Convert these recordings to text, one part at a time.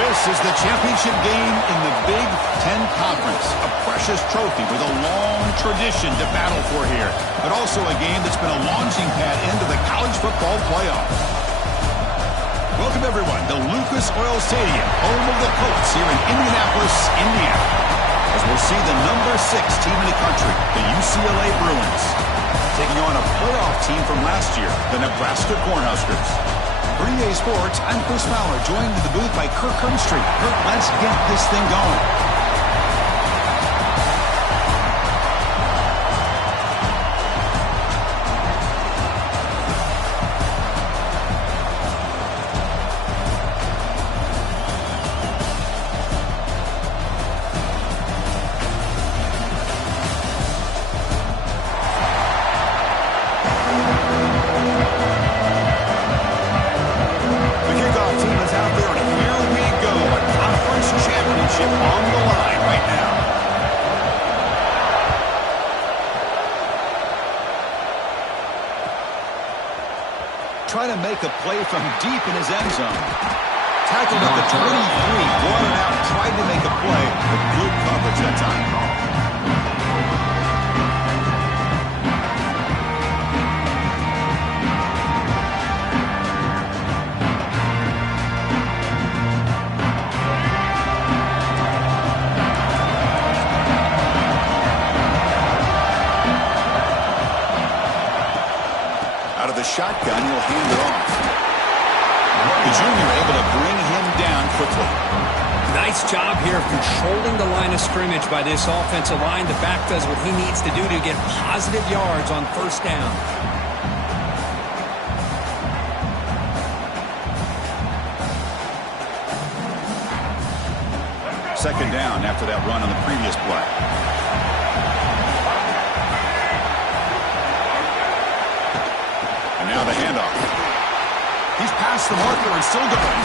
This is the championship game in the Big Ten Conference. A precious trophy with a long tradition to battle for here. But also a game that's been a launching pad into the college football playoff. Welcome, everyone, to Lucas Oil Stadium, home of the Colts here in Indianapolis, Indiana. As we'll see the number 6 team in the country, the UCLA Bruins, taking on a playoff team from last year, the Nebraska Cornhuskers. For EA Sports, I'm Chris Fowler, joined in the booth by Kirk Hermstreet. Kirk, let's get this thing going. Trying to make a play from deep in his end zone. Tackled at the 23, brought it out, tried to make a play, but good coverage that time. The shotgun, he'll hand it off. The junior able to bring him down quickly. Nice job here of controlling the line of scrimmage by this offensive line. The back does what he needs to do to get positive yards on first down. Second down after that run on the previous play. Now the handoff. He's past the marker and still going.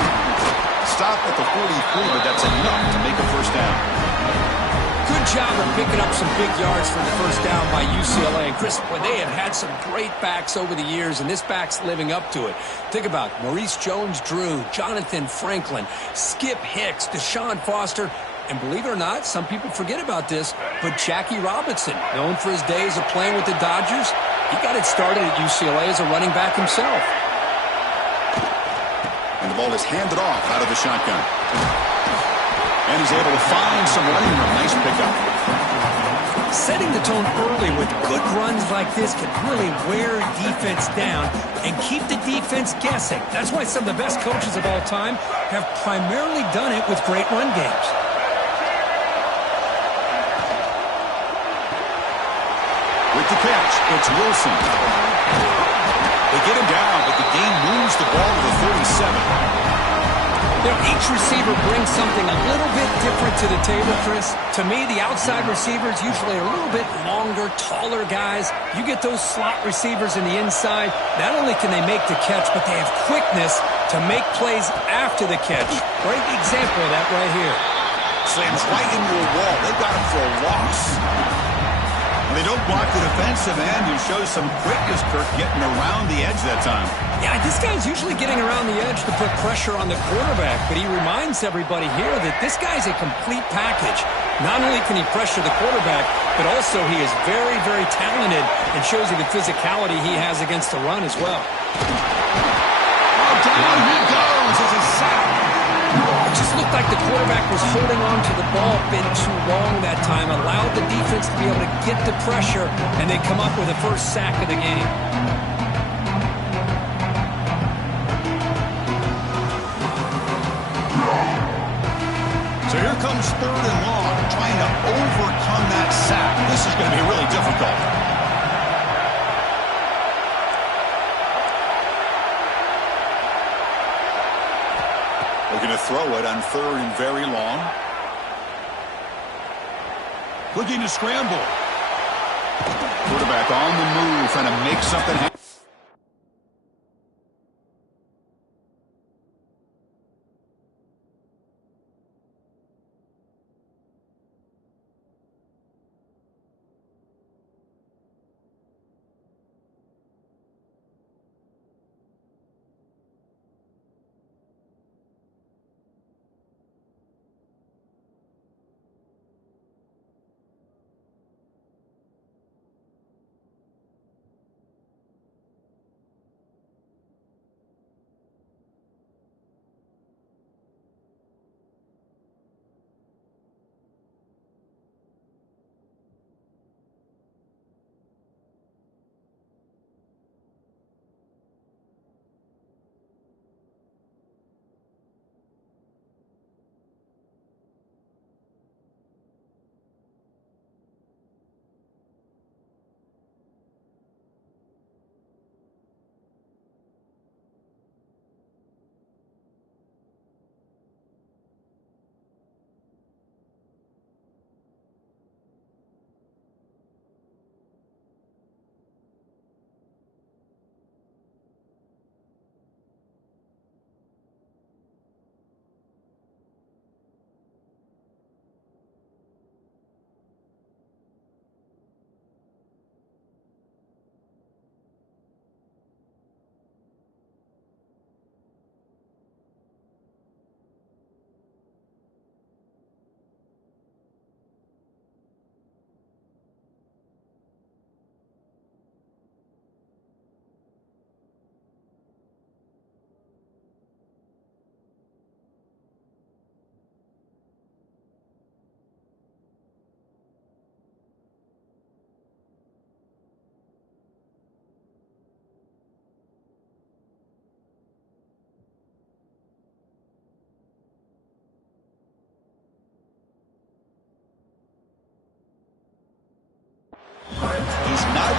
Stop at the 43, but that's enough to make a first down. Good job of picking up some big yards for the first down by UCLA. And Chris, well, they have had some great backs over the years, and this back's living up to it. Think about Maurice Jones-Drew, Jonathan Franklin, Skip Hicks, Deshaun Foster, and believe it or not, some people forget about this, but Jackie Robinson, known for his days of playing with the Dodgers, he got it started at UCLA as a running back himself. And the ball is handed off out of the shotgun. And he's able to find some running room. Nice pickup. Setting the tone early with good runs like this can really wear defense down and keep the defense guessing. That's why some of the best coaches of all time have primarily done it with great run games. With the catch, it's Wilson. They get him down, but the game moves the ball to the 37. Each receiver brings something a little bit different to the table, Chris. To me, the outside receivers usually are a little bit longer, taller guys. You get those slot receivers in the inside. Not only can they make the catch, but they have quickness to make plays after the catch. Great example of that right here. Slams right into a wall. They got him for a loss. They don't block the defensive end, who shows some quickness, Kirk, getting around the edge that time. Yeah, this guy's usually getting around the edge to put pressure on the quarterback, but he reminds everybody here that this guy's a complete package. Not only can he pressure the quarterback, but also he is very, very talented and shows you the physicality he has against the run as well. Oh, down he goes. It's a sack. It just looked like the quarterback was holding on to the ball a bit too long that time, allowed the defense to be able to get the pressure, and they come up with the first sack of the game. So here comes third and long, trying to overcome that sack. This is going to be really difficult. Looking to throw it on third and very long. Looking to scramble. Quarterback on the move, trying to make something happen.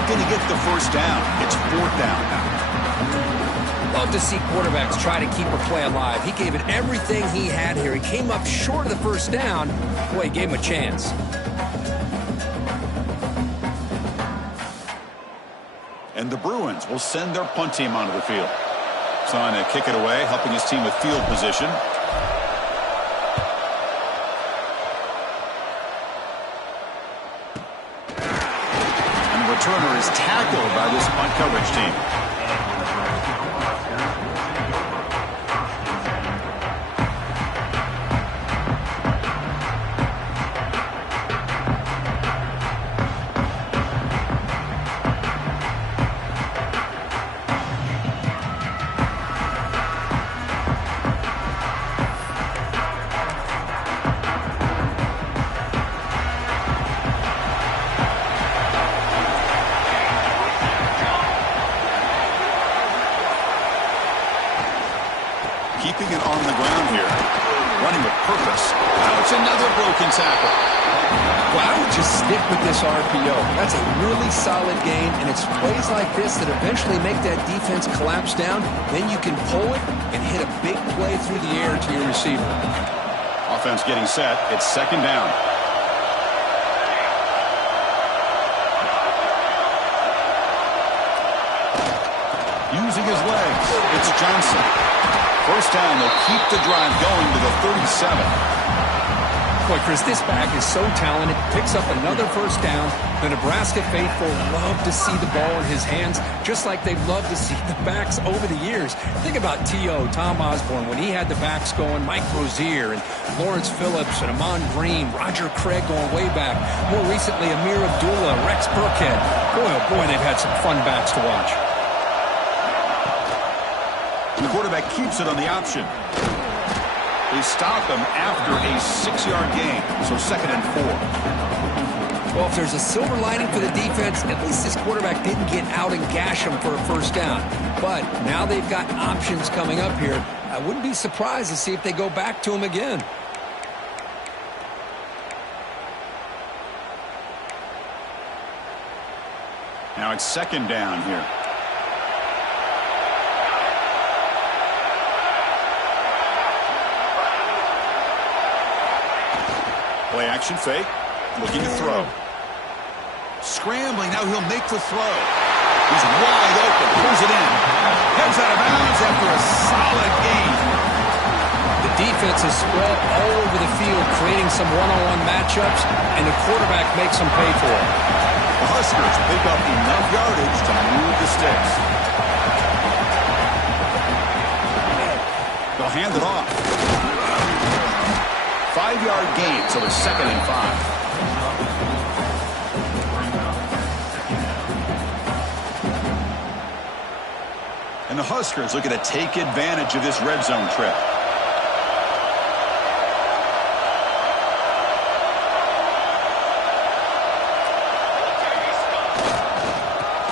going to get the first down. It's 4th down now. Love to see quarterbacks try to keep a play alive. He gave it everything he had here. He came up short of the first down. Boy, he gave him a chance. And the Bruins will send their punt team onto the field. Trying to kick it away, helping his team with field position. And the returner is tackled by this punt coverage team. Keeping it on the ground here. Running with purpose. Now it's another broken tackle. Well, I would just stick with this RPO. That's a really solid game, and it's plays like this that eventually make that defense collapse down. Then you can pull it and hit a big play through the air to your receiver. Offense getting set. It's 2nd down. Using his legs. It's Johnson. First down, they'll keep the drive going to the 37. Boy, Chris, this back is so talented. Picks up another first down. The Nebraska faithful love to see the ball in his hands, just like they've loved to see the backs over the years. Think about T.O., Tom Osborne, when he had the backs going, Mike Rozier and Lawrence Phillips and Amon Green, Roger Craig going way back. More recently, Amir Abdullah, Rex Burkhead. Boy, oh boy, they've had some fun backs to watch. And the quarterback keeps it on the option. They stop him after a 6-yard gain, so 2nd and 4. Well, if there's a silver lining for the defense, at least this quarterback didn't get out and gash him for a first down. But now they've got options coming up here. I wouldn't be surprised to see if they go back to him again. Now it's 2nd down here. Play action fake. Looking to throw. Scrambling. Now he'll make the throw. He's wide open. Pulls it in. Heads out of bounds after a solid gain. The defense is spread all over the field, creating some one-on-one matchups, and the quarterback makes them pay for it. The Huskers pick up enough yardage to move the sticks. They'll hand it off. 5-yard gain, so it's 2nd and 5. And the Huskers looking to take advantage of this red zone trip.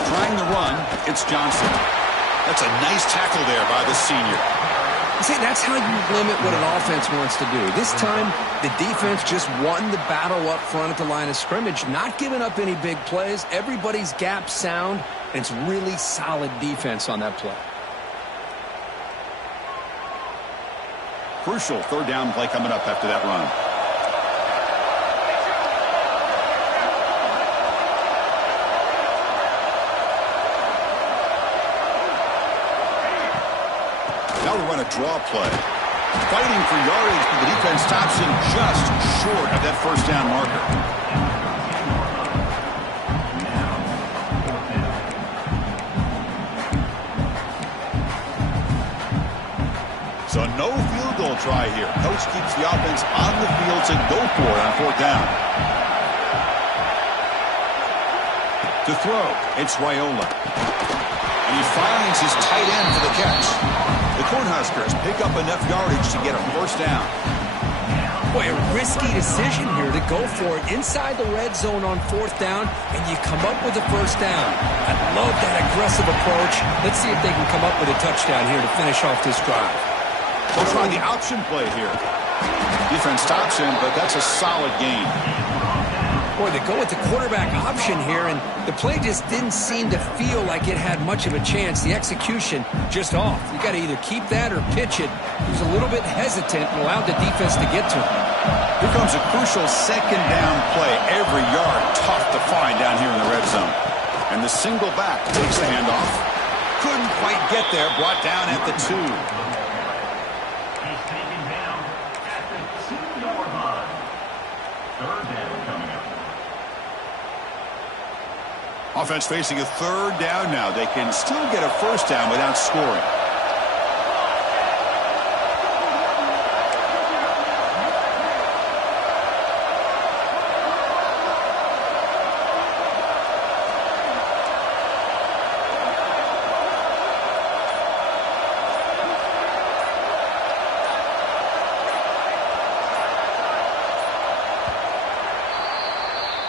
Trying the run, it's Johnson. That's a nice tackle there by the senior. See, that's how you limit what an offense wants to do. This time, the defense just won the battle up front at the line of scrimmage, not giving up any big plays. Everybody's gap sound, and it's really solid defense on that play. Crucial 3rd down play coming up after that run. Now we run a draw play. Fighting for yardage, but the defense stops him just short of that first down marker. So no field goal try here. Coach keeps the offense on the field to go for it on 4th down. To throw, it's Raiola. And he finds his tight end for the catch. The Cornhuskers pick up enough yardage to get a first down. Boy, a risky decision here to go for it inside the red zone on 4th down, and you come up with a first down. I love that aggressive approach. Let's see if they can come up with a touchdown here to finish off this drive. They'll try the option play here. Defense stops him, but that's a solid gain. Boy, they go with the quarterback option here, and the play just didn't seem to feel like it had much of a chance. The execution just off. You got to either keep that or pitch it. He was a little bit hesitant and allowed the defense to get to him. Here comes a crucial second down play. Every yard tough to find down here in the red zone. And the single back takes the handoff. Couldn't quite get there. Brought down at the 2. He's taken down at the 2-yard line. Third down coming up. Offense facing a third down now. They can still get a first down without scoring.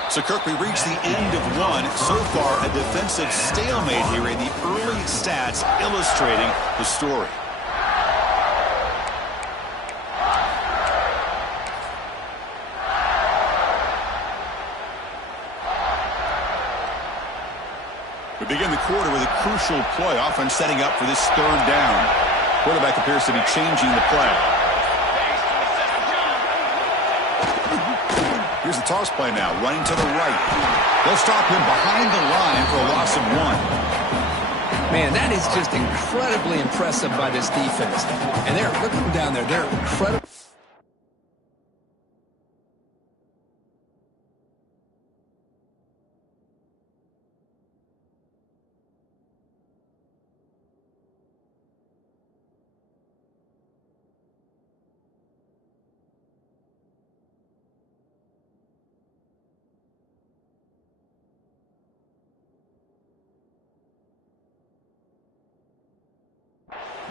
So, Kirk, we reached the end of one. So far, a defensive stalemate here in the early stats illustrating the story. We begin the quarter with a crucial play, often setting up for this third down. Quarterback appears to be changing the play. Here's the toss play now, running to the right. They'll stop him behind the line for a loss of 1. Man, that is just incredibly impressive by this defense. And look at them down there. They're incredible.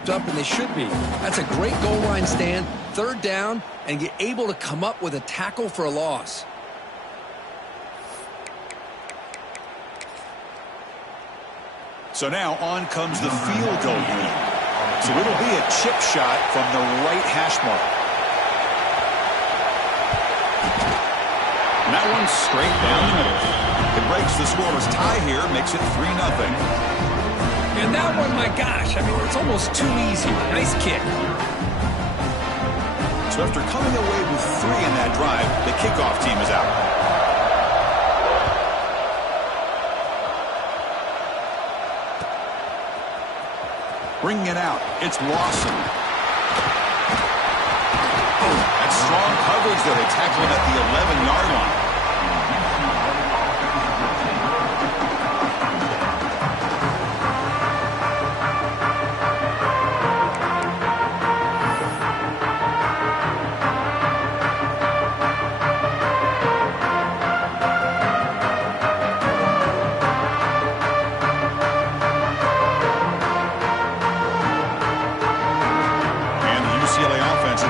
Up, and they should be. That's a great goal line stand, third down, and get able to come up with a tackle for a loss. So now on comes the field goal unit. So it'll be a chip shot from the right hash mark. And that one's straight down the middle. It breaks the scoreless tie here, makes it 3-0. And that one, my gosh, I mean, it's almost too easy. Nice kick. So after coming away with 3 in that drive, the kickoff team is out. Bringing it out, it's Lawson. Oh, that's strong coverage there. They tackle him at the 11-yard line.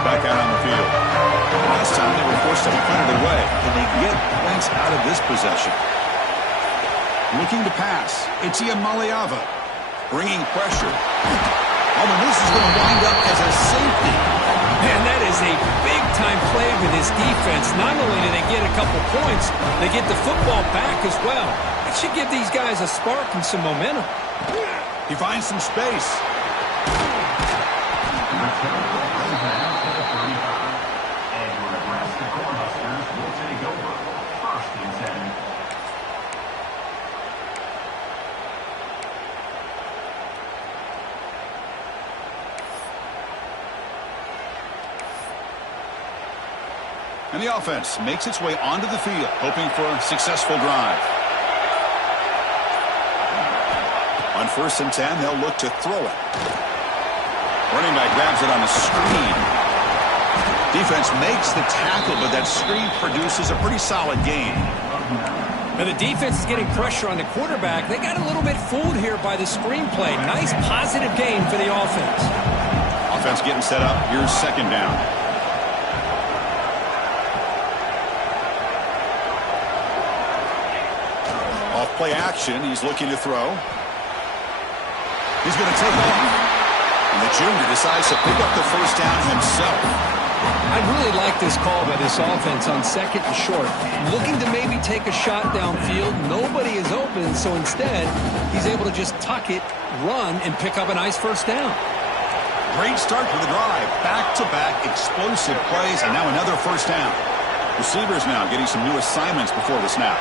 Back out on the field. Last time they were forced to punt it away. Can they get points out of this possession? Looking to pass. It's Ucla. Bringing pressure. Oh, and this is going to wind up as a safety. Man, that is a big-time play with this defense. Not only do they get a couple points, they get the football back as well. That should give these guys a spark and some momentum. He finds some space. And the offense makes its way onto the field, hoping for a successful drive. On 1st and 10, they'll look to throw it. Running back grabs it on a screen. Defense makes the tackle, but that screen produces a pretty solid gain. Now the defense is getting pressure on the quarterback. They got a little bit fooled here by the screenplay. Nice positive gain for the offense. Offense getting set up. Here's 2nd down. Off play action. He's looking to throw. He's going to take off. And the junior decides to pick up the first down himself. I really like this call by this offense on second and short. Looking to maybe take a shot downfield. Nobody is open, so instead, he's able to just tuck it, run, and pick up a nice first down. Great start to the drive. Back-to-back explosive plays, and now another first down. Receivers now getting some new assignments before the snap.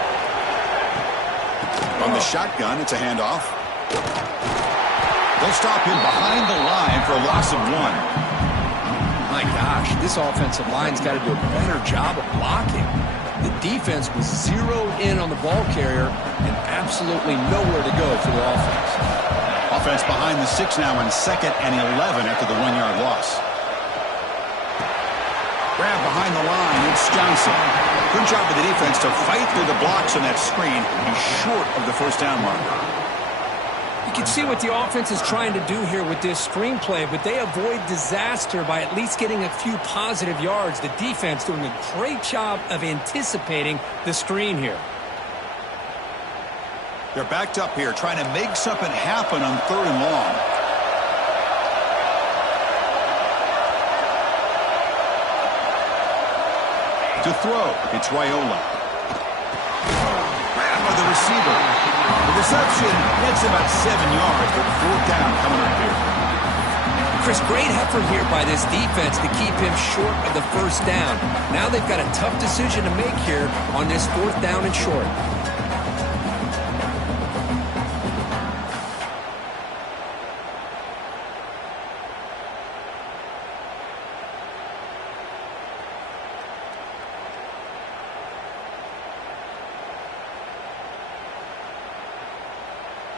From the shotgun, it's a handoff. They'll stop him behind the line for a loss of 1. My gosh, this offensive line's got to do a better job of blocking. The defense was zeroed in on the ball carrier and absolutely nowhere to go for the offense. Offense behind the 6 now on 2nd and 11 after the 1-yard loss. Grab behind the line, it's Johnson. Good job of the defense to fight through the blocks on that screen. He's short of the first down marker. You can see what the offense is trying to do here with this screenplay, but they avoid disaster by at least getting a few positive yards. The defense doing a great job of anticipating the screen here. They're backed up here, trying to make something happen on 3rd and long. To throw, it's Raiola. Grab by the receiver. The reception gets about 7 yards, but 4th down coming up here. Chris, great effort here by this defense to keep him short of the first down. Now they've got a tough decision to make here on this 4th down and short.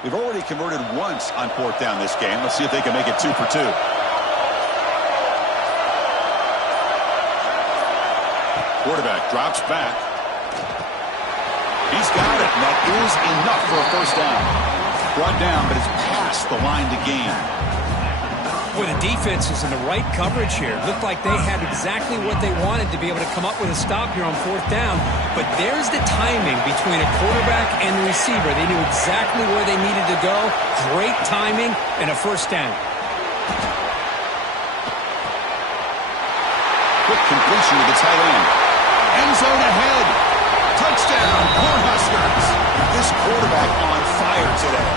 They've already converted once on 4th down this game. Let's see if they can make it 2 for 2. Quarterback drops back. He's got it, and that is enough for a first down. Brought down, but it's past the line to gain. Boy, the defense is in the right coverage here. Looked like they had exactly what they wanted to be able to come up with a stop here on 4th down. But there's the timing between a quarterback and the receiver. They knew exactly where they needed to go. Great timing and a first down. Quick completion to the tight end. End zone ahead. Touchdown, Cornhuskers. This quarterback on fire today.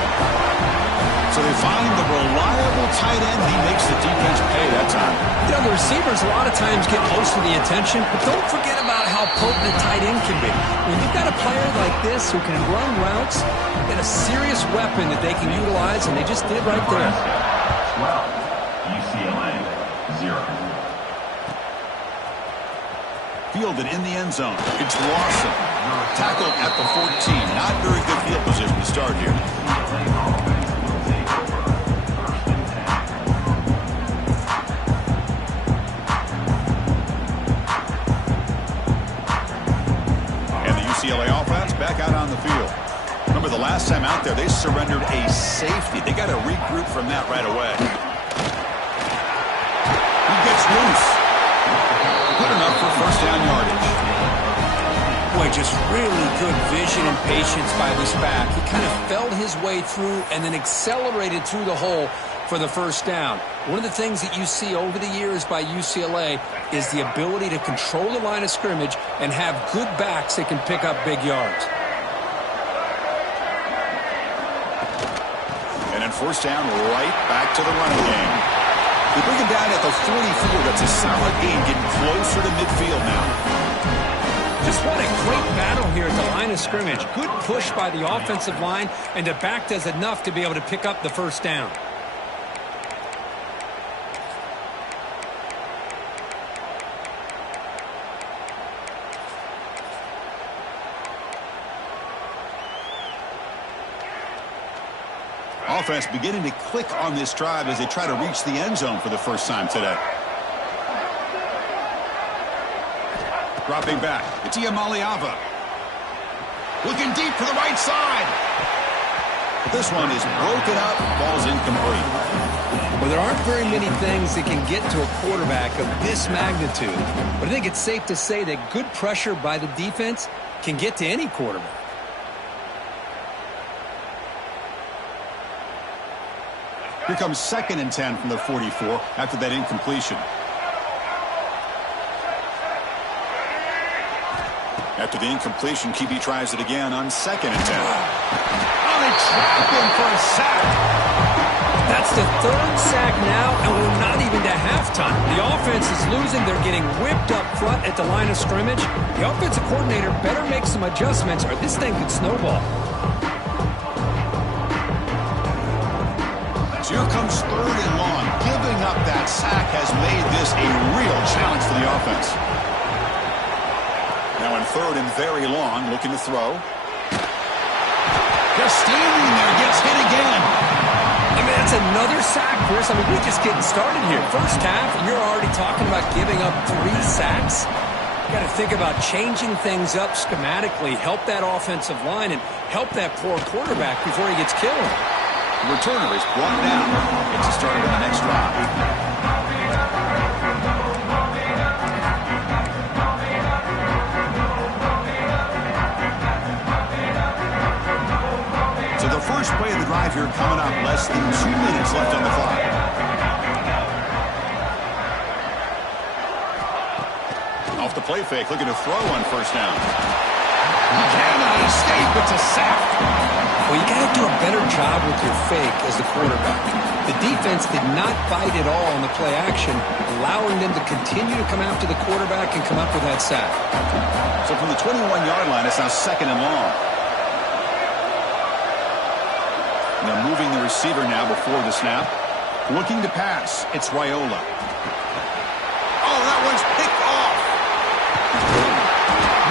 So they find the reliable tight end. He makes the defense pay that time. You know, the receivers a lot of times get most of the attention, but don't forget about how potent a tight end can be. When you've got a player like this who can run routes, you got a serious weapon that they can utilize, and they just did right there. 12, UCLA, 0. Fielded in the end zone. It's Lawson. Tackled at the 14. Not very good field position to start here. UCLA offense back out on the field. Remember the last time out there, they surrendered a safety. They got to regroup from that right away. He gets loose. Good enough for first down yardage. Boy, just really good vision and patience by this back. He kind of felt his way through and then accelerated through the hole for the first down. One of the things that you see over the years by UCLA is the ability to control the line of scrimmage and have good backs that can pick up big yards. And then first down, right back to the running game. They bring him down at the 44. That's a solid gain, getting closer to midfield now. Just what a great battle here at the line of scrimmage. Good push by the offensive line, and the back does enough to be able to pick up the first down. Offense beginning to click on this drive as they try to reach the end zone for the first time today. Dropping back, it's Iamaleava. Looking deep to the right side. This one is broken up, ball's incomplete. Well, there aren't very many things that can get to a quarterback of this magnitude. But I think it's safe to say that good pressure by the defense can get to any quarterback. Here comes 2nd and 10 from the 44 after that incompletion. After the incompletion, QB tries it again on 2nd and 10. Oh, they trap him for a sack. That's the 3rd sack now, and we're not even to halftime. The offense is losing. They're getting whipped up front at the line of scrimmage. The offensive coordinator better make some adjustments or this thing could snowball. So here comes 3rd and long. Giving up that sack has made this a real challenge for the offense. Now in 3rd and very long, looking to throw. Just standing there, gets hit again. I mean, that's another sack, Chris. I mean, we're just getting started here. First half, and you're already talking about giving up 3 sacks. You got to think about changing things up schematically, help that offensive line, and help that poor quarterback before he gets killed. The returner is brought down. Gets us started on the next drive. So the first play of the drive here coming up. Less than 2 minutes left on the clock. Off the play fake, looking to throw on 1st down. He cannot escape. It's a sack. Well, you got to do a better job with your fake as the quarterback. The defense did not bite at all on the play action, allowing them to continue to come after the quarterback and come up with that sack. So from the 21-yard line, it's now 2nd and long. They're moving the receiver now before the snap. Looking to pass. It's Raiola. Oh, that one's picked off.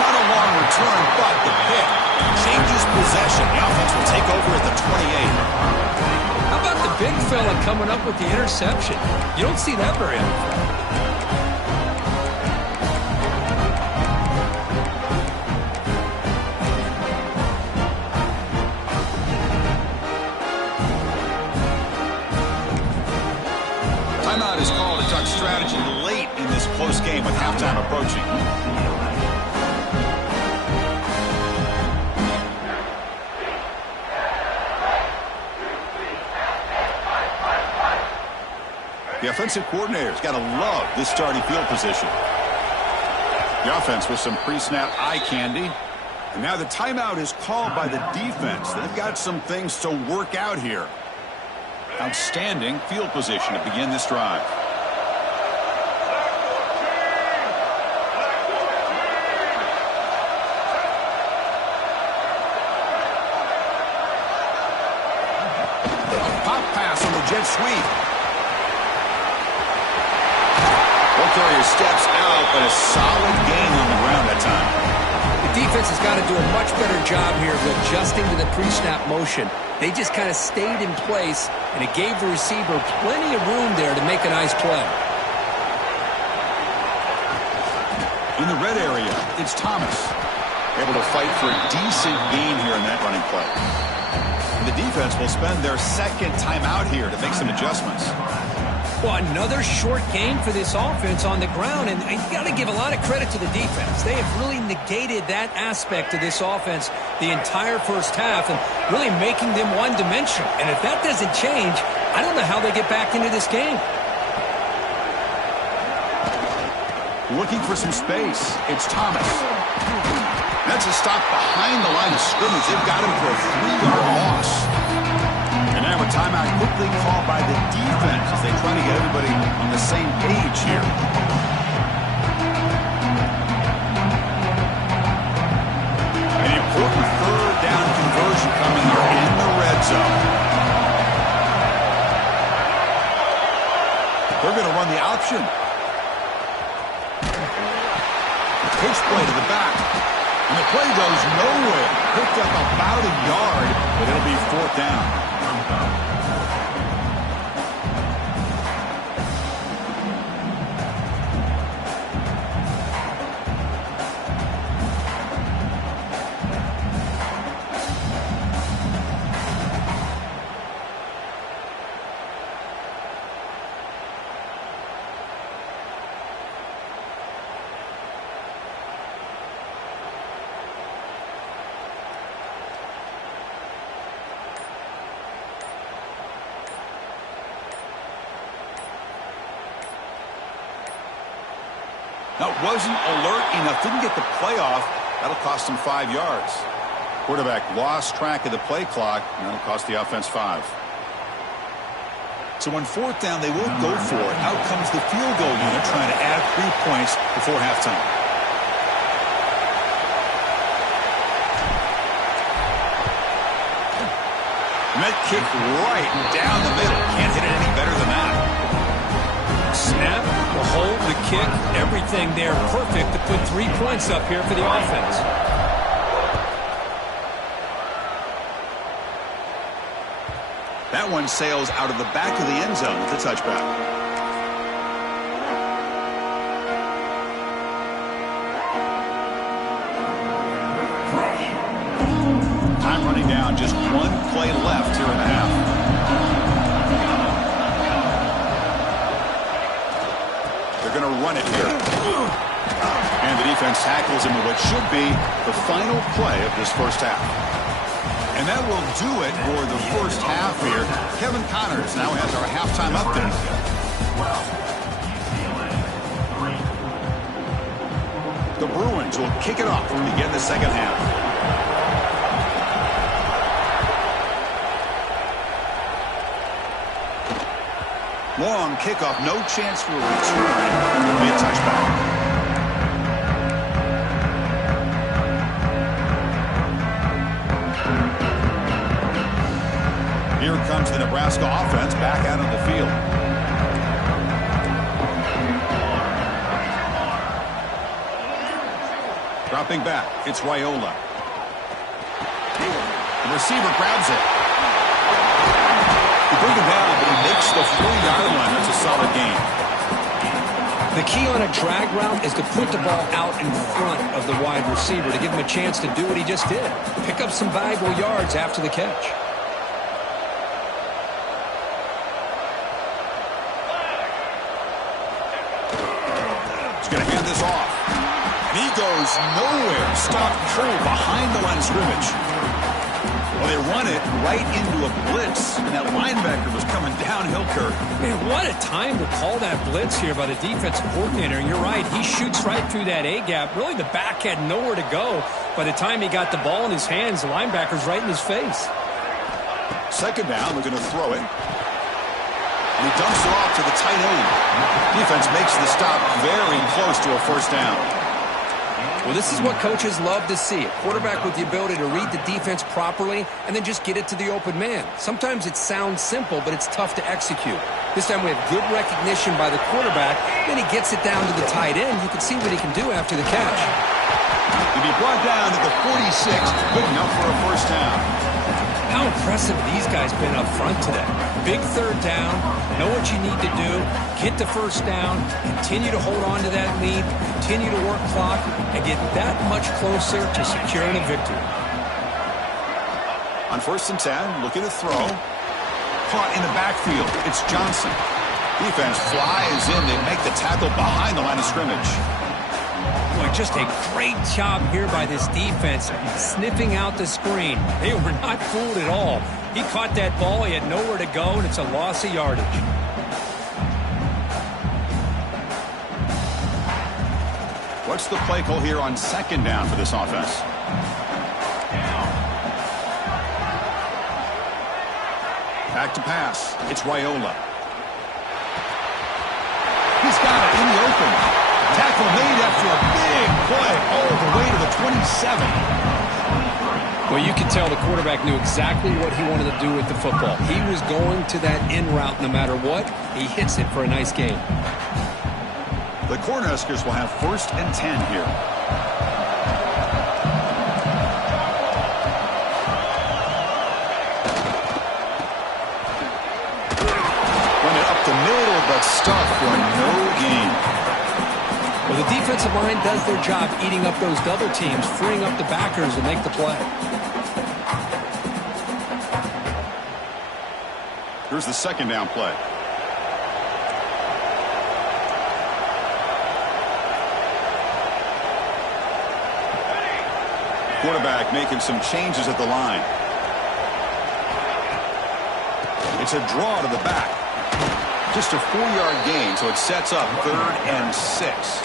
Not a long return, but the pick changes possession. The offense will take over at the 28. How about the big fella coming up with the interception? You don't see that very often. Timeout is called to talk strategy late in this close game with halftime approaching. The offensive coordinator's got to love this starting field position. The offense with some pre-snap eye candy. And now the timeout is called by the defense. They've got some things to work out here. Outstanding field position to begin this drive. Pop pass on the jet sweep. Carrier steps out, but a solid gain on the ground that time. The defense has got to do a much better job here of adjusting to the pre-snap motion. They just kind of stayed in place, and it gave the receiver plenty of room there to make a nice play. In the red area, it's Thomas. Able to fight for a decent gain here in that running play. And the defense will spend their 2nd timeout here to make some adjustments. Well, another short game for this offense on the ground, and you got to give a lot of credit to the defense. They have really negated that aspect of this offense the entire first half and really making them one-dimensional. And if that doesn't change, I don't know how they get back into this game. Looking for some space. It's Thomas. That's a stop behind the line of scrimmage. They've got him for a 3-yard loss. And now a timeout quickly called by the defense as they try to get everybody on the same page here. An important 3rd down conversion coming here in the red zone. They're going to run the option. Pitch play to the back. And the play goes nowhere. Picked up about a yard, but it'll be 4th down. Now, wasn't alert enough, didn't get the play off, That'll cost him 5 yards. Quarterback lost track of the play clock, and that'll cost the offense 5. So on 4th down, they won't go for it. Out comes the field goal unit trying to add 3 points before halftime. And that kick right down the middle. Can't hit it any better than that. Snap, the hold, the kick, everything there perfect to put 3 points up here for the offense. That one sails out of the back of the end zone with a touchback. Time running down, just 1 play left here in the half. They're going to run it here. And the defense tackles him with what should be the final play of this first half. And that will do it for the first half here. Kevin Connors now has our halftime update. The Bruins will kick it off to begin the second half. Long kickoff, no chance for a return. It'll be a touchback. Here comes the Nebraska offense back out on the field. Dropping back, it's Raiola. The receiver grabs it. He brings him down, but he makes the 4-yard line. That's a solid gain. The key on a drag route is to put the ball out in front of the wide receiver to give him a chance to do what he just did. Pick up some valuable yards after the catch. Going to hand this off. And he goes nowhere. Stopped cold behind the line of scrimmage. Well, they run it right into a blitz, and that linebacker was coming downhill, Kirk. Man, what a time to call that blitz here by the defensive coordinator. And you're right, he shoots right through that A-gap. Really, the back had nowhere to go. By the time he got the ball in his hands, the linebacker's right in his face. Second down, they're going to throw it. And he dumps it off to the tight end. Defense makes the stop very close to a first down. Well, this is what coaches love to see. A quarterback with the ability to read the defense properly and then just get it to the open man. Sometimes it sounds simple, but it's tough to execute. This time we have good recognition by the quarterback. Then he gets it down to the tight end. You can see what he can do after the catch. He'll be brought down to the 46. Good enough for a first down. How impressive these guys been up front today. Big third down, know what you need to do, get the first down, continue to hold on to that lead, continue to work clock, and get that much closer to securing a victory. On 1st and 10, looking to throw. Caught in the backfield. It's Johnson. Defense flies in. They make the tackle behind the line of scrimmage. Boy, just a great job here by this defense, sniffing out the screen. They were not fooled at all. He caught that ball, he had nowhere to go, and it's a loss of yardage. What's the play call here on 2nd down for this offense? Back to pass. It's Raiola. He's got it in the open. Tackle made after a big play all the way to the 27. Well, you can tell the quarterback knew exactly what he wanted to do with the football. He was going to that in route no matter what. He hits it for a nice gain. The Cornhuskers will have 1st and 10 here. Run it up the middle, but stuck for no gain. Well, the defensive line does their job eating up those double teams, freeing up the backers to make the play. Here's the 2nd down play. Quarterback making some changes at the line. It's a draw to the back. Just a 4-yard gain, so it sets up 3rd and 6.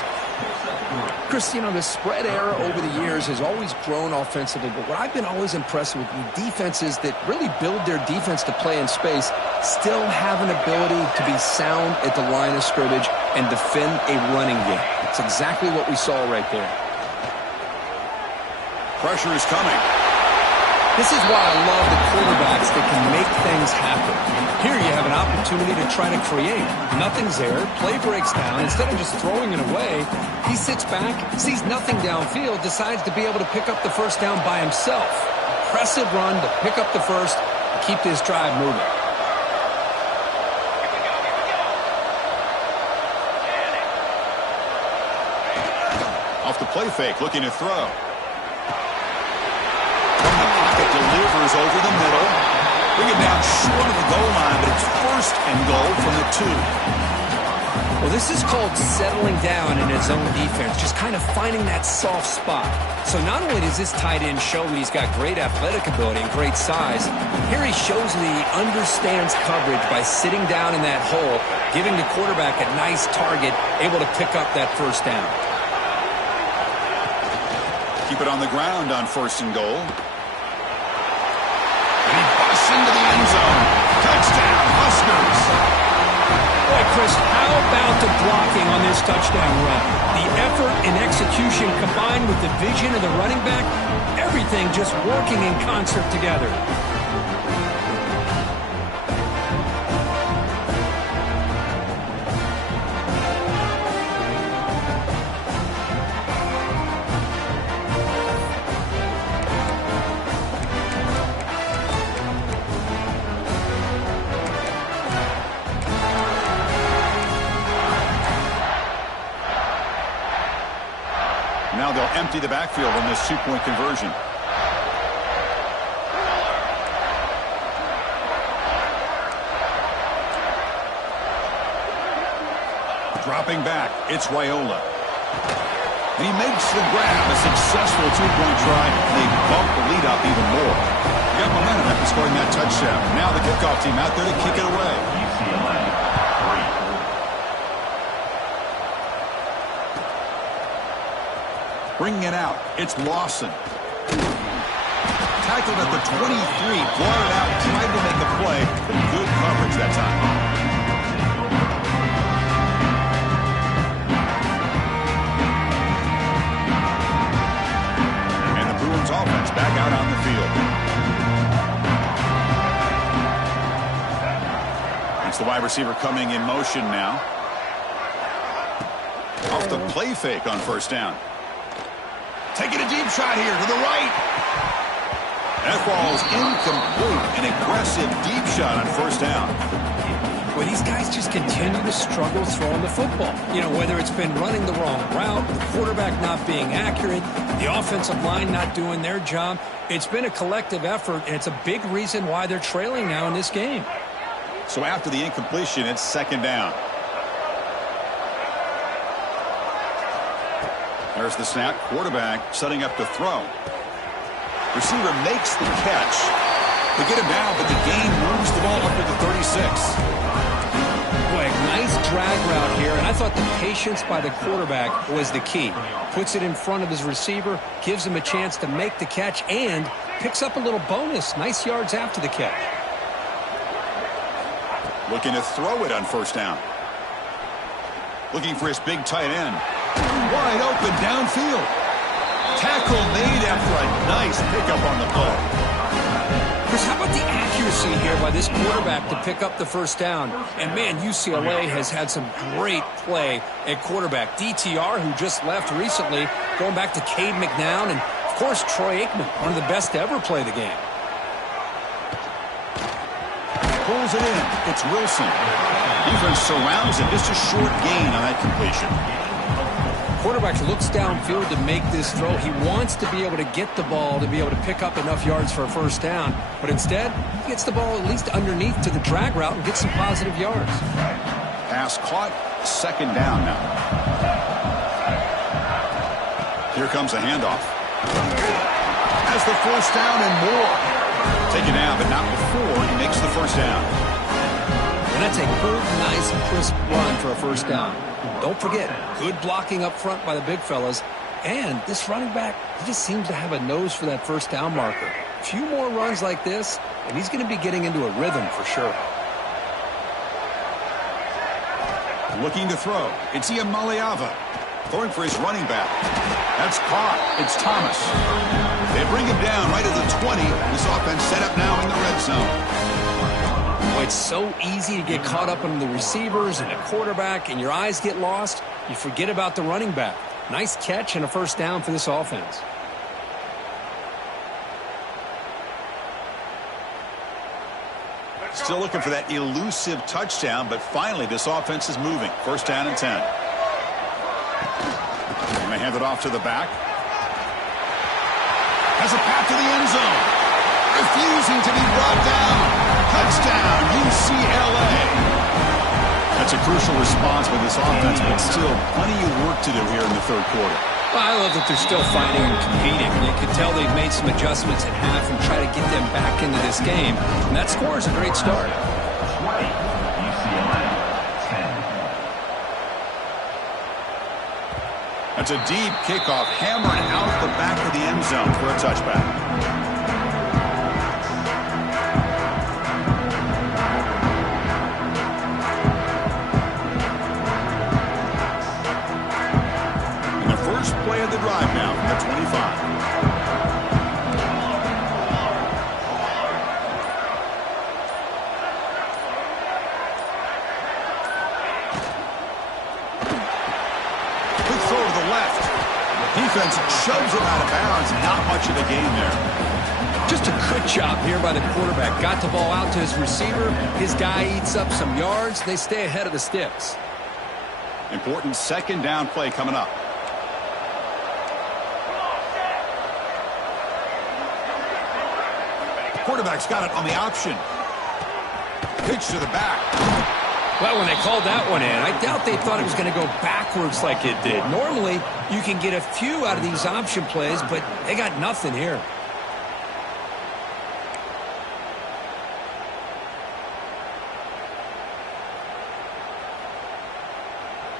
Chris, you know, the spread era over the years has always grown offensively, but what I've been always impressed with defenses that really build their defense to play in space still have an ability to be sound at the line of scrimmage and defend a running game. It's exactly what we saw right there. Pressure is coming. This is why I love the quarterbacks that can make things happen. Here you have an opportunity to try to create. Nothing's there. Play breaks down. Instead of just throwing it away, he sits back, sees nothing downfield, decides to be able to pick up the first down by himself. Impressive run to pick up the first, keep this drive moving. Off the play fake, looking to throw. From the pocket, delivers over the middle. Bring it down short of the goal line, but it's first and goal from the 2. Well, this is called settling down in his own defense, just kind of finding that soft spot. So not only does this tight end show that he's got great athletic ability and great size, here he shows that he understands coverage by sitting down in that hole, giving the quarterback a nice target, able to pick up that first down. Keep it on the ground on first and goal. And he busts into the end zone. Touchdown, Huskers. Boy, Chris, how about the blocking on this touchdown run? The effort and execution combined with the vision of the running back, everything just working in concert together. Now they'll empty the backfield on this two-point conversion. Dropping back, it's Raiola. And he makes the grab, a successful two-point try. They bump the lead up even more. They got momentum after scoring that touchdown. Now the kickoff team out there to kick it away. Bringing it out, it's Lawson. Tackled at the 23, brought it out, tried to make a play, but good coverage that time. And the Bruins offense back out on the field. It's the wide receiver coming in motion now. Off the play fake on first down. Taking a deep shot here to the right. That ball's incomplete. An aggressive deep shot on first down. Well, these guys just continue to struggle throwing the football. You know, whether it's been running the wrong route, the quarterback not being accurate, the offensive line not doing their job. It's been a collective effort, and it's a big reason why they're trailing now in this game. So after the incompletion, it's second down. There's the snap. Quarterback setting up to throw. Receiver makes the catch. They get him down, but the gain moves the ball up to the 36. Boy, nice drag route here, and I thought the patience by the quarterback was the key. Puts it in front of his receiver, gives him a chance to make the catch, and picks up a little bonus. Nice yards after the catch. Looking to throw it on first down. Looking for his big tight end. Wide open downfield. Tackle made after a nice pickup on the play. Chris, how about the accuracy here by this quarterback to pick up the first down? And, man, UCLA has had some great play at quarterback. DTR, who just left recently, going back to Cade McNown, and, of course, Troy Aikman, one of the best to ever play the game. Pulls it in. It's Wilson. Defense surrounds it. Just a short gain on that completion. Quarterback looks downfield to make this throw. He wants to be able to get the ball to be able to pick up enough yards for a first down. But instead, he gets the ball at least underneath to the drag route and gets some positive yards. Pass caught. Second down now. Here comes a handoff. Has the first down and more. Taken down, but not before he makes the first down. And that's a good, nice, crisp run for a first down. Don't forget, good blocking up front by the big fellas. And this running back, he just seems to have a nose for that first down marker. A few more runs like this, and he's going to be getting into a rhythm for sure. Looking to throw. It's Iamaleava. Throwing for his running back. That's caught. It's Thomas. They bring him down right at the 20. This offense set up now in the red zone. Boy, it's so easy to get caught up in the receivers and the quarterback, and your eyes get lost. You forget about the running back. Nice catch and a first down for this offense. Still looking for that elusive touchdown, but finally this offense is moving. First down and 10. Going to hand it off to the back. Has a path to the end zone. Refusing to be brought down. Touchdown, UCLA. That's a crucial response with this offense, but still plenty of work to do here in the third quarter. Well, I love that they're still fighting and competing. You can tell they've made some adjustments at half and try to get them back into this game. And that score is a great start. 20, UCLA, 10. That's a deep kickoff, hammered out the back of the end zone for a touchback. Play of the drive now from the 25. Quick throw to the left. The defense shoves him out of bounds. Not much of a gain there. Just a good job here by the quarterback. Got the ball out to his receiver. His guy eats up some yards. They stay ahead of the sticks. Important second down play coming up. Quarterback's got it on the option. Pitch to the back. Well, when they called that one in, I doubt they thought it was going to go backwards like it did. Normally, you can get a few out of these option plays, but they got nothing here.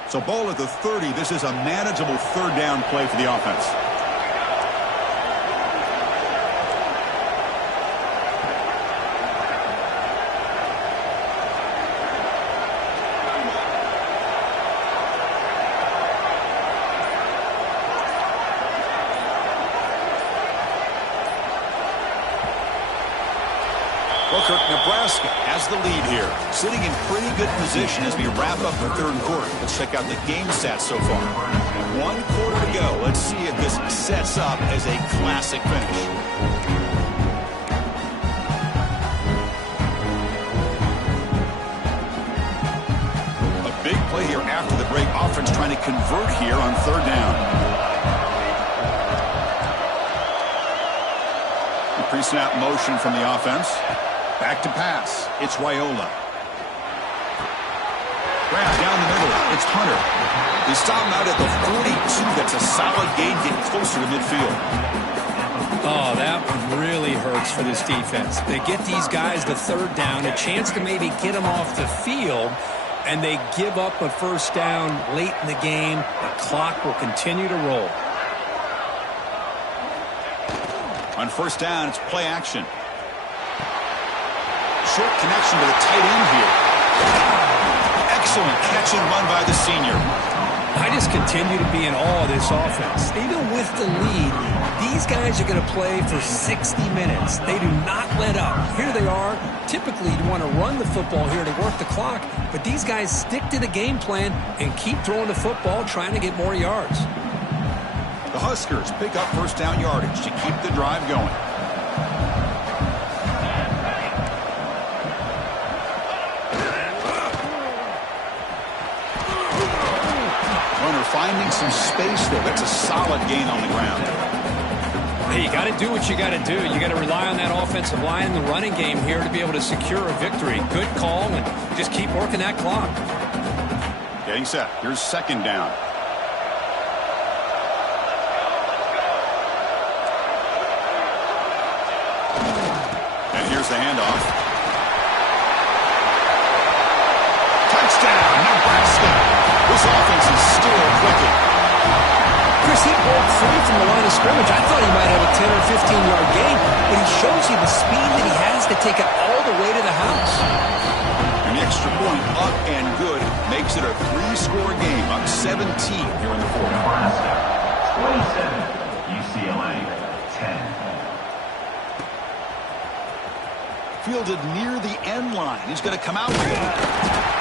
So ball at the 30. This is a manageable third down play for the offense. Nebraska has the lead here, sitting in pretty good position as we wrap up the third quarter. Let's check out the game stats so far. 1 quarter to go. Let's see if this sets up as a classic finish. A big play here after the break. Offense trying to convert here on third down. The pre-snap motion from the offense. Back to pass. It's Raiola. Grab down the middle. It's Hunter. They stop him out at the 42. That's a solid gain, getting closer to midfield. Oh, that one really hurts for this defense. They get these guys the third down, a chance to maybe get them off the field, and they give up a first down late in the game. The clock will continue to roll. On first down, it's play action. Short connection to the tight end here. Excellent catch and run by the senior. I just continue to be in awe of this offense. Even with the lead, these guys are going to play for 60 minutes. They do not let up. Here they are. Typically, you want to run the football here to work the clock, but these guys stick to the game plan and keep throwing the football, trying to get more yards. The Huskers pick up first down yardage to keep the drive going. Finding some space there. That's a solid gain on the ground. Hey, you got to do what you got to do. You got to rely on that offensive line in the running game here to be able to secure a victory. Good call, and just keep working that clock. Getting set. Here's second down. And here's the handoff. Touchdown, Nebraska. This offense is still clicking. Chris, he broke free from the line of scrimmage, I thought he might have a 10 or 15-yard gain, but he shows you the speed that he has to take it all the way to the house. An extra point up and good makes it a 3-score game, up 17 here in the fourth. Nebraska 27, UCLA 10. Fielded near the end line. He's going to come out with it.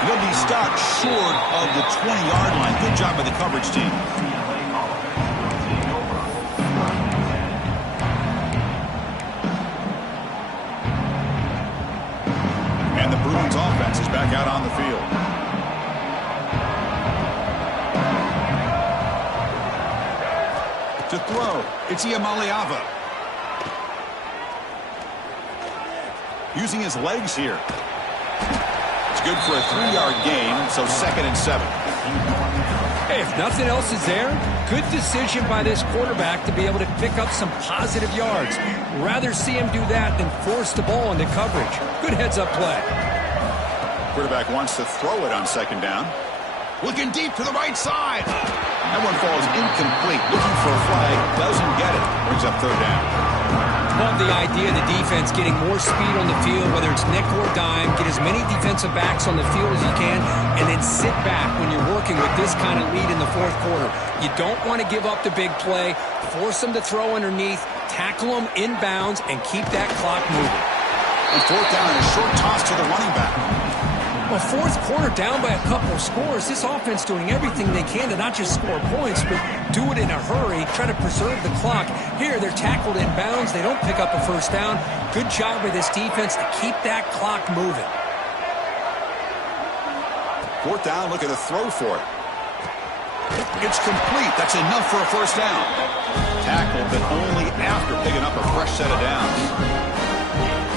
He'll be stopped short of the 20-yard line. Good job by the coverage team. And the Bruins offense is back out on the field. To throw, it's Iamaleava. Using his legs here. It's good for a 3-yard gain, so 2nd and 7. Hey, if nothing else is there, good decision by this quarterback to be able to pick up some positive yards. Rather see him do that than force the ball into coverage. Good heads-up play. Quarterback wants to throw it on 2nd down. Looking deep to the right side. That one falls incomplete. Looking for a flag. Doesn't get it. Brings up 3rd down. Love the idea of the defense getting more speed on the field, whether it's nickel or dime. Get as many defensive backs on the field as you can, and then sit back when you're working with this kind of lead in the fourth quarter. You don't want to give up the big play. Force them to throw underneath, tackle them inbounds, and keep that clock moving. And 4th down and a short toss to the running back. Well, fourth quarter down by a couple of scores. This offense doing everything they can to not just score points, but do it in a hurry, try to preserve the clock. Here, they're tackled in bounds. They don't pick up a 1st down. Good job by this defense to keep that clock moving. 4th down, looking to throw for it. It's complete. That's enough for a 1st down. Tackled, but only after picking up a fresh set of downs.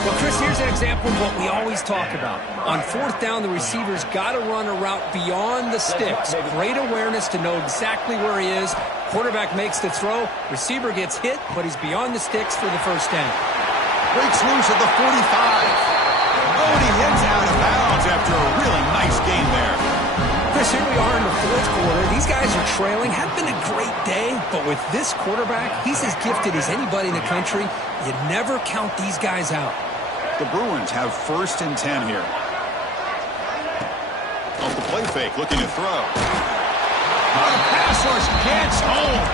Well, Chris, here's an example of what we always talk about. On 4th down, the receiver's got to run a route beyond the sticks. Great awareness to know exactly where he is. Quarterback makes the throw. Receiver gets hit, but he's beyond the sticks for the 1st down. Breaks loose at the 45. Oh, and he heads out of bounds after a really nice game there. Chris, here we are in the fourth quarter. These guys are trailing. Have been a great day, but with this quarterback, he's as gifted as anybody in the country. You never count these guys out. The Bruins have 1st and 10 here. Off the play fake, looking to throw. Oh, the pass rush gets home.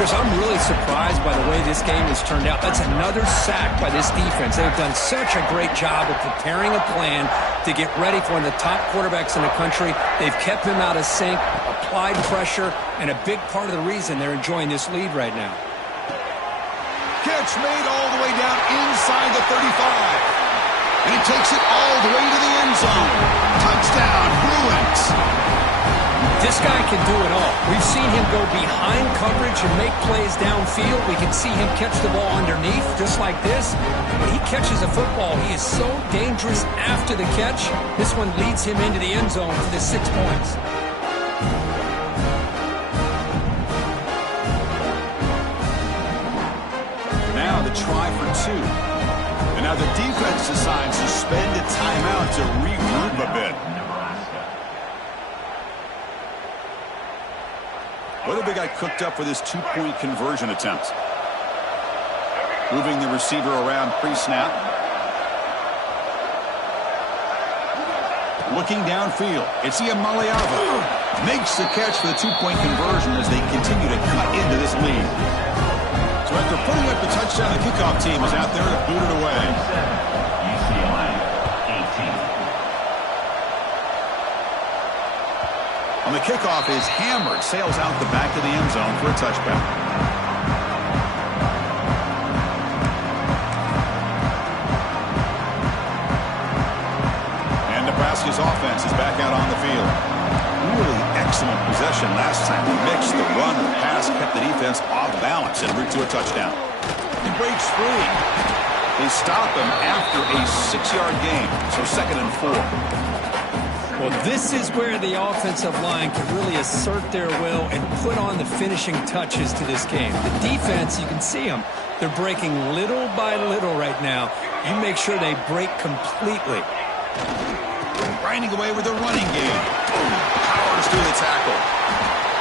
Chris, I'm really surprised by the way this game has turned out. That's another sack by this defense. They've done such a great job of preparing a plan to get ready for one of the top quarterbacks in the country. They've kept him out of sync, applied pressure, and a big part of the reason they're enjoying this lead right now. Catch made all the way down inside the 35. And he takes it all the way to the end zone. Touchdown, Bruins. This guy can do it all. We've seen him go behind coverage and make plays downfield. We can see him catch the ball underneath, just like this. When he catches a football, he is so dangerous after the catch. This one leads him into the end zone for the 6 points. Now the try for 2. And now the defense decides to spend a timeout to regroup a bit. What have they got cooked up for this 2-point conversion attempt? Moving the receiver around pre-snap. Looking downfield. It's Iamaleava. Makes the catch for the 2-point conversion as they continue to cut into this lead. So after putting up the touchdown, the kickoff team is out there to boot it away. UCLA 18. On the kickoff is hammered, sails out the back of the end zone for a touchback. And Nebraska's offense is back out on the field. Really excellent possession last time. They mixed the run and the pass, kept the defense off balance en route to a touchdown. He breaks free. They stop him after a 6-yard gain, so 2nd and 4. Well, this is where the offensive line can really assert their will and put on the finishing touches to this game. The defense, you can see them. They're breaking little by little right now. You make sure they break completely. Grinding away with the running game. Powers through the tackle.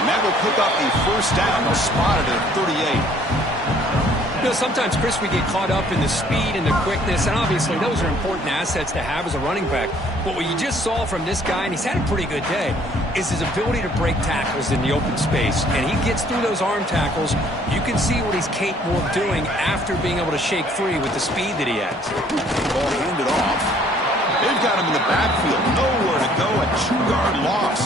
And that will pick up a first down, spotted at 38. You know, sometimes, Chris, we get caught up in the speed and the quickness, and obviously those are important assets to have as a running back. But what you just saw from this guy, and he's had a pretty good day, is his ability to break tackles in the open space. And he gets through those arm tackles. You can see what he's capable of doing after being able to shake free with the speed that he has. Ball handed off. They've got him in the backfield. Nowhere to go. A 2-yard loss.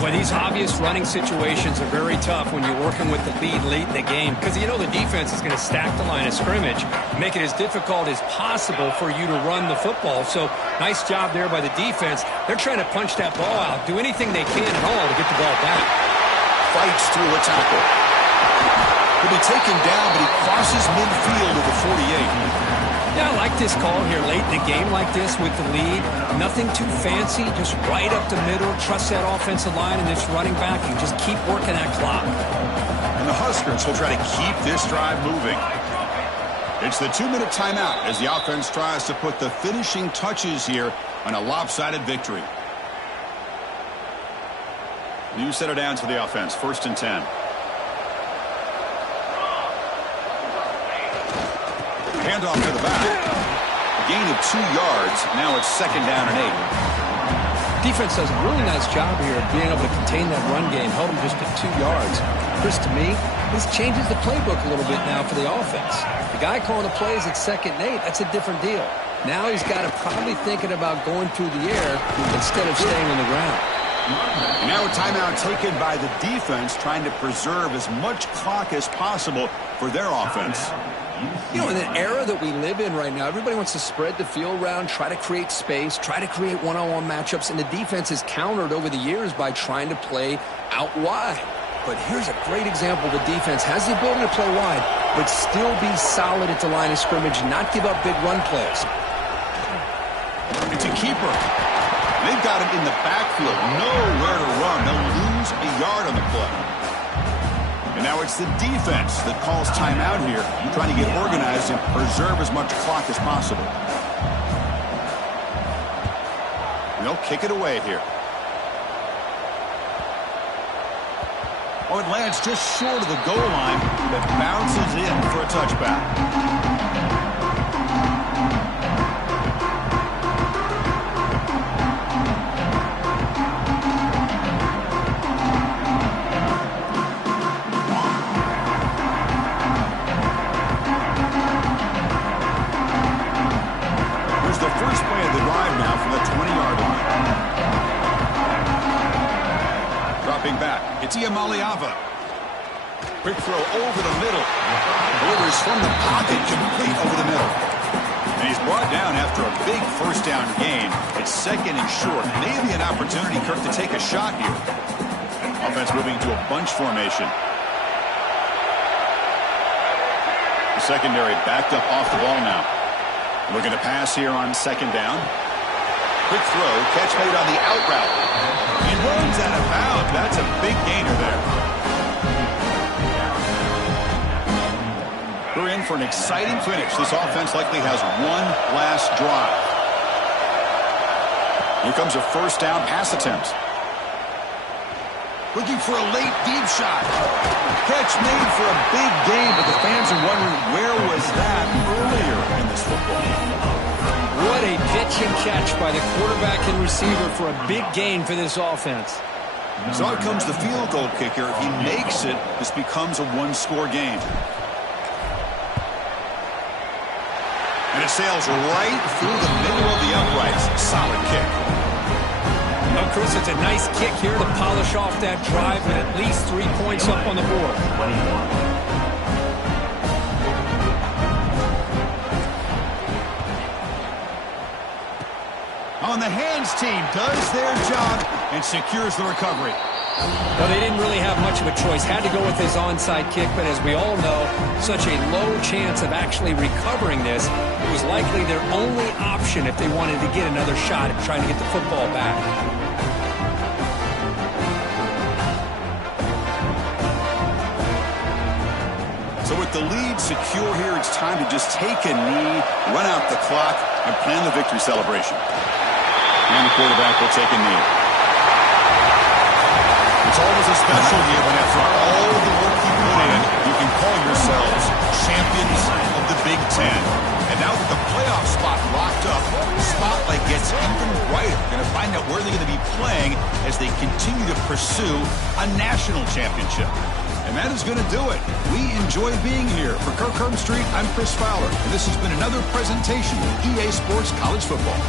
Well, these obvious running situations are very tough when you're working with the lead late in the game because you know the defense is going to stack the line of scrimmage, make it as difficult as possible for you to run the football. So nice job there by the defense. They're trying to punch that ball out, do anything they can at all to get the ball back. Fights through a tackle. He'll be taken down, but he crosses midfield at the 48. Yeah, I like this call here late in the game like this with the lead. Nothing too fancy, just right up the middle. Trust that offensive line and this running back and just keep working that clock. And the Huskers will try to keep this drive moving. It's the 2-minute timeout as the offense tries to put the finishing touches here on a lopsided victory. New set of downs for the offense, 1st and 10. Handoff to the back. A gain of 2 yards. Now it's 2nd down and 8. Defense does a really nice job here of being able to contain that run game, held him just at 2 yards. Chris, to me, this changes the playbook a little bit now for the offense. The guy calling the plays at 2nd and 8, that's a different deal. Now he's got to probably thinking about going through the air instead of staying on the ground. And now a timeout taken by the defense, trying to preserve as much clock as possible for their offense. You know, in an era that we live in right now, everybody wants to spread the field around, try to create space, try to create one-on-one matchups, and the defense is countered over the years by trying to play out wide. But here's a great example. The defense has the ability to play wide, but still be solid at the line of scrimmage and not give up big run plays. It's a keeper. They've got him in the backfield. Nowhere to run. They'll lose a yard on the play. And now it's the defense that calls timeout here, trying to get organized and preserve as much clock as possible. And they'll kick it away here. Oh, it lands just short of the goal line, but bounces in for a touchback. Quick throw over the middle. Delivers from the pocket, complete over the middle. And he's brought down after a big first down gain. It's 2nd and short. Maybe an opportunity, Kirk, to take a shot here. Offense moving to a bunch formation. The secondary backed up off the ball now. Looking to pass here on 2nd down. Quick throw, catch made on the out route. He runs out of bounds. That's a big gainer there. We're in for an exciting finish. This offense likely has one last drive. Here comes a first down pass attempt. Looking for a late deep shot. Catch made for a big gain, but the fans are wondering where was that earlier in this football game. What a pitch and catch by the quarterback and receiver for a big gain for this offense. So out comes the field goal kicker. If he makes it, this becomes a one-score game. And it sails right through the middle of the uprights. Solid kick. Well, Chris, it's a nice kick here to polish off that drive with at least 3 points up on the board. On the hands team does their job and secures the recovery. Well, they didn't really have much of a choice. Had to go with his onside kick, but as we all know, such a low chance of actually recovering this. It was likely their only option if they wanted to get another shot at trying to get the football back. So with the lead secure here, it's time to just take a knee, run out the clock, and plan the victory celebration. And the quarterback will take a knee. It's always a special year when after all the work you put in, you can call yourselves champions of the Big Ten. And now with the playoff spot locked up, the spotlight gets even brighter. Going to find out where they're going to be playing as they continue to pursue a national championship. And that is going to do it. We enjoy being here. For Kirk Street, I'm Chris Fowler, and this has been another presentation of EA Sports College Football.